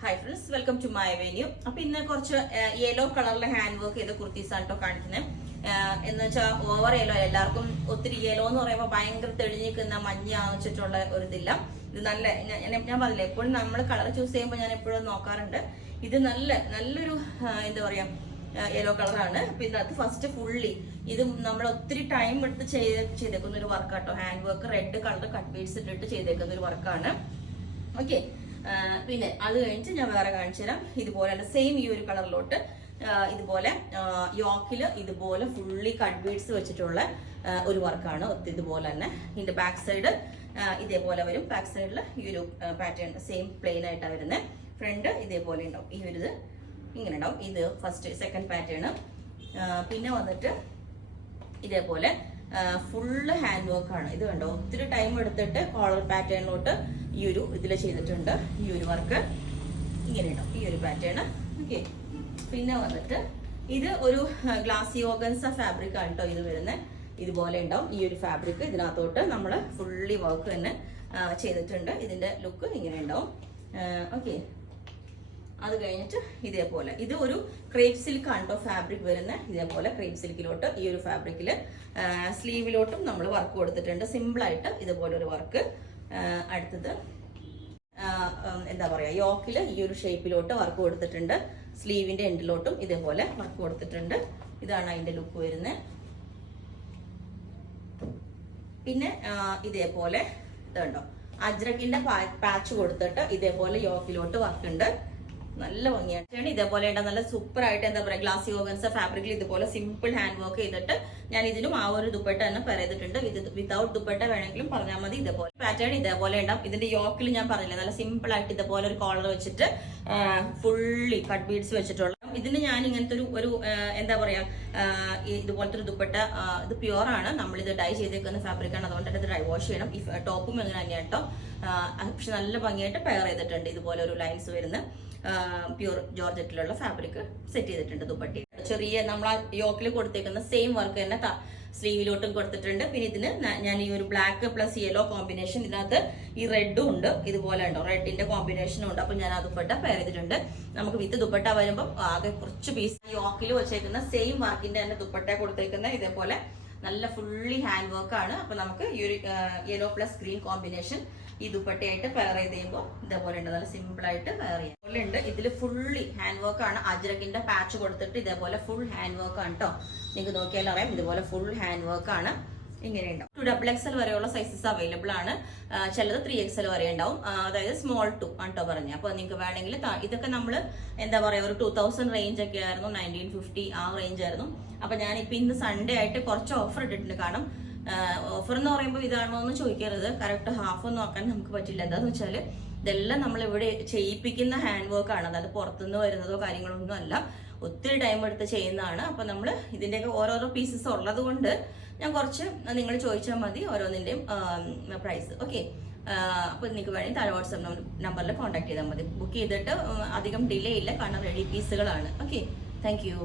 Hi friends, welcome to my venue. അപ്പൊ ഇന്ന് കുറച്ച് യെല്ലോ കളറിലെ ഹാൻഡ് വർക്ക് ചെയ്ത കുർത്തീസ് ആണ് കേട്ടോ കാണിക്കുന്നത്. എന്ന് വെച്ചാൽ ഓവർ യെല്ലോ, എല്ലാവർക്കും ഒത്തിരി യെല്ലോ എന്ന് പറയുമ്പോൾ ഭയങ്കര തെളിഞ്ഞിരിക്കുന്ന മഞ്ഞ വെച്ചിട്ടുള്ള ഒരു ഇതില്ല. ഇത് നല്ല ഞാൻ പറഞ്ഞില്ല, എപ്പോഴും നമ്മൾ കളർ ചൂസ് ചെയ്യുമ്പോൾ ഞാൻ എപ്പോഴും നോക്കാറുണ്ട്. ഇത് നല്ലൊരു എന്താ പറയാ യെല്ലോ കളറാണ്. അപ്പൊ ഇതിനകത്ത് ഫസ്റ്റ് ഫുള്ളി ഇത് നമ്മൾ ഒത്തിരി ടൈം എടുത്ത് ചെയ്തേക്കുന്ന ഒരു വർക്കാട്ടോ. Hand work red colour cut beads ഇട്ടിട്ട് ചെയ്തേക്കുന്ന ഒരു വർക്കാണ്. ഓക്കെ, പിന്നെ അത് കഴിഞ്ഞിട്ട് ഞാൻ വേറെ കാണിച്ചു തരാം. ഇതുപോലെ തന്നെ സെയിം ഈ ഒരു കളറിലോട്ട് ഇതുപോലെ യോക്കില് ഇതുപോലെ ഫുള്ളി കട്ട് ബീഡ്സ് വെച്ചിട്ടുള്ള ഒരു വർക്കാണ്. ഇതുപോലെ തന്നെ ഇതിന്റെ ബാക്ക് സൈഡ് ഇതേപോലെ വരും. ബാക്ക് സൈഡിൽ ഈ ഒരു പാറ്റേൺ സെയിം പ്ലെയിൻ ആയിട്ടാണ് വരുന്നത്. ഫ്രണ്ട് ഇതേപോലെ ഉണ്ടാവും. ഈ ഒരു ഇത് ഇങ്ങനെ ഉണ്ടാവും. ഇത് ഫസ്റ്റ് സെക്കൻഡ് പാറ്റേൺ. പിന്നെ വന്നിട്ട് ഇതേപോലെ ഫുള്ള് ഹാൻഡ് വർക്ക് ആണ്. ഇത് കണ്ടോ, ഒത്തിരി ടൈം എടുത്തിട്ട് കോളർ പാറ്റേണിലോട്ട് ഈ ഒരു ഇതിൽ ചെയ്തിട്ടുണ്ട്. ഈ ഒരു വർക്ക് ഇങ്ങനെ ഉണ്ടാവും, ഈ ഒരു പാറ്റേൺ. ഓക്കെ, പിന്നെ വന്നിട്ട് ഇത് ഒരു ഗ്ലാസി ഓർഗൻസ ഫാബ്രിക് ആണ് കേട്ടോ ഇത് വരുന്നത്. ഇതുപോലെ ഉണ്ടാവും ഈ ഒരു ഫാബ്രിക്. ഇതിനകത്തോട്ട് നമ്മൾ ഫുള്ളി വർക്ക് തന്നെ ചെയ്തിട്ടുണ്ട്. ഇതിന്റെ ലുക്ക് ഇങ്ങനെ ഉണ്ടാവും. ഓക്കെ, അത് കഴിഞ്ഞിട്ട് ഇതേപോലെ ഇത് ഒരു ക്രേപ്പ് സിൽക്ക് ആണ് കേട്ടോ ഫാബ്രിക് വരുന്നത്. ഇതേപോലെ ക്രേപ്പ് സിൽക്കിലോട്ട് ഈ ഒരു ഫാബ്രിക്കിൽ സ്ലീവിലോട്ടും നമ്മൾ വർക്ക് കൊടുത്തിട്ടുണ്ട്. സിമ്പിൾ ആയിട്ട് ഇതുപോലെ ഒരു വർക്ക്. അടുത്തത് എന്താ പറയാ, യോക്കില് ഈ ഒരു ഷേപ്പിലോട്ട് വർക്ക് കൊടുത്തിട്ടുണ്ട്. സ്ലീവിന്റെ എൻഡിലോട്ടും ഇതേപോലെ വർക്ക് കൊടുത്തിട്ടുണ്ട്. ഇതാണ് അതിന്റെ ലുക്ക് വരുന്നത്. പിന്നെ ഇതേപോലെ ഇതുണ്ടോ, അജ്രക്കിന്റെ പാച്ച് കൊടുത്തിട്ട് ഇതേപോലെ യോക്കിലോട്ട് വർക്ക് ഉണ്ട്. നല്ല ഭംഗിയായിട്ടാണ്. ഇതേപോലെ നല്ല സൂപ്പർ ആയിട്ട് എന്താ പറയാ, ഗ്ലാസി ഓർഗൻസ ഫാബ്രിക്കിൽ ഇതുപോലെ സിമ്പിൾ ഹാൻഡ് വർക്ക് ചെയ്തിട്ട് ഞാൻ ഇതിലും ആ ഒരു ദുപ്പട്ട തന്നെ പറയതിട്ടുണ്ട്. വിതൗട്ട് ദുപ്പട്ട വേണമെങ്കിലും പറഞ്ഞാൽ മതി. ഇതേപോലെ പാറ്റേൺ ഇതേപോലെ ഉണ്ടാവും. ഇതിന്റെ യോക്കിൽ ഞാൻ പറഞ്ഞില്ലേ, നല്ല സിമ്പിൾ ആയിട്ട് ഇതേപോലെ ഒരു കോളർ വെച്ചിട്ട് ഫുള്ളി കട്ട് ബീഡ്സ് വെച്ചിട്ടുള്ള. ഇതിന് ഞാൻ ഇങ്ങനത്തെ ഒരു എന്താ പറയാ, ഇതുപോലത്തെ ഒരു ദുപ്പട്ട. ഇത് പ്യുവർ ആണ്, നമ്മളിത് ഡൈ ചെയ്തേക്കുന്ന ഫാബ്രിക് ആണ്. അതുകൊണ്ട് തന്നെ ഇത് ഡ്രൈ വാഷ് ചെയ്യണം. ഈ ടോപ്പും എങ്ങനെ തന്നെയാണ് കേട്ടോ. പക്ഷെ നല്ല ഭംഗിയായിട്ട് പെയർ ചെയ്തിട്ടുണ്ട്. ഇതുപോലെ ഒരു ലൈൻസ് വരുന്ന പ്യൂർ ജോർജറ്റിലുള്ള ഫാബ്രിക് സെറ്റ് ചെയ്തിട്ടുണ്ട് ദുപ്പട്ടി. ചെറിയ നമ്മൾ ആ യോക്കിൽ കൊടുത്തേക്കുന്ന സെയിം വർക്ക് തന്നെ സ്ലീവിലോട്ടും കൊടുത്തിട്ടുണ്ട്. പിന്നെ ഇതിന് ഞാൻ ഈ ഒരു ബ്ലാക്ക് പ്ലസ് യെല്ലോ കോമ്പിനേഷൻ, ഇതിനകത്ത് ഈ റെഡും ഉണ്ട്. ഇതുപോലെ ഉണ്ടോ, റെഡിന്റെ കോമ്പിനേഷനും ഉണ്ട്. അപ്പൊ ഞാൻ ആ ദുപ്പട്ട പെയർ ചെയ്തിട്ടുണ്ട്. നമുക്ക് വിത്ത് ദുപ്പട്ട വരുമ്പോൾ ആകെ കുറച്ച് പീസ് യോക്കിൽ വെച്ചേക്കുന്ന സെയിം വർക്കിന്റെ തന്നെ ദുപ്പട്ട കൊടുത്തേക്കുന്ന ഇതേപോലെ നല്ല ഫുള്ളി ഹാൻഡ് വർക്ക് ആണ്. അപ്പൊ നമുക്ക് ഈ ഒരു യെല്ലോ പ്ലസ് ഗ്രീൻ കോമ്പിനേഷൻ ഈ ദുപ്പട്ടയായിട്ട് പെയർ ചെയ്ത് കഴിയുമ്പോൾ ഇതേപോലെ ഉണ്ട്. നല്ല സിമ്പിൾ ആയിട്ട് പെയർ ചെയ്യാം പോലെ ഉണ്ട്. ഇതിൽ ഫുള്ളി ഹാൻഡ് വർക്ക് ആണ്. അജ്രക്കിന്റെ പാച്ച് കൊടുത്തിട്ട് ഇതേപോലെ ഫുൾ ഹാൻഡ് വർക്ക് ആണ് കേട്ടോ. നിങ്ങൾക്ക് നോക്കിയാൽ അറിയാം, ഇതുപോലെ ഫുൾ ഹാൻഡ് വർക്ക് ആണ്. ഇങ്ങനെ ഉണ്ടാവും. 2XL വരെയുള്ള സൈസസ് അവൈലബിൾ ആണ്. ചിലത് 3XL വരെ ഉണ്ടാവും. അതായത് സ്മോൾ 2 ആണ് കേട്ടോ പറഞ്ഞത്. അപ്പൊ നിങ്ങൾക്ക് വേണമെങ്കിൽ ഇതൊക്കെ നമ്മൾ എന്താ പറയാ, ഒരു 2000 റേഞ്ച് ഒക്കെ ആയിരുന്നു, 1950 ആ റേഞ്ച് ആയിരുന്നു. അപ്പൊ ഞാനിപ്പോ ഇന്ന് സൺഡേ ആയിട്ട് കുറച്ച് ഓഫർ ഇട്ടിട്ടുണ്ട്. കാരണം ഓഫർ എന്ന് പറയുമ്പോൾ ഇതാണോ എന്ന് ചോദിക്കരുത്, കറക്റ്റ് ഹാഫ് ഒന്നും ആക്കാൻ നമുക്ക് പറ്റില്ല. എന്താന്ന് വെച്ചാല് ഇതെല്ലാം നമ്മൾ ഇവിടെ ചെയ്യിപ്പിക്കുന്ന ഹാൻഡ് വർക്ക് ആണ്. അതായത് പുറത്തുനിന്ന് വരുന്നതോ കാര്യങ്ങളൊന്നും അല്ല, ഒത്തിരി ടൈം എടുത്ത് ചെയ്യുന്നതാണ്. അപ്പൊ നമ്മൾ ഇതിന്റെയൊക്കെ ഓരോരോ പീസസ് ഉള്ളത് കൊണ്ട് ഞാൻ കുറച്ച് നിങ്ങൾ ചോദിച്ചാൽ മതി ഓരോന്നിന്റെയും പ്രൈസ്. ഓക്കെ, അപ്പൊ നിങ്ങൾക്ക് വേണമെങ്കിൽ താഴെ വാട്സ്ആപ്പ് നമ്പറിൽ കോൺടാക്ട് ചെയ്താൽ മതി. ബുക്ക് ചെയ്തിട്ട് അധികം ഡിലേ ഇല്ല, കാരണം റെഡി പീസുകളാണ്. Okay, thank U.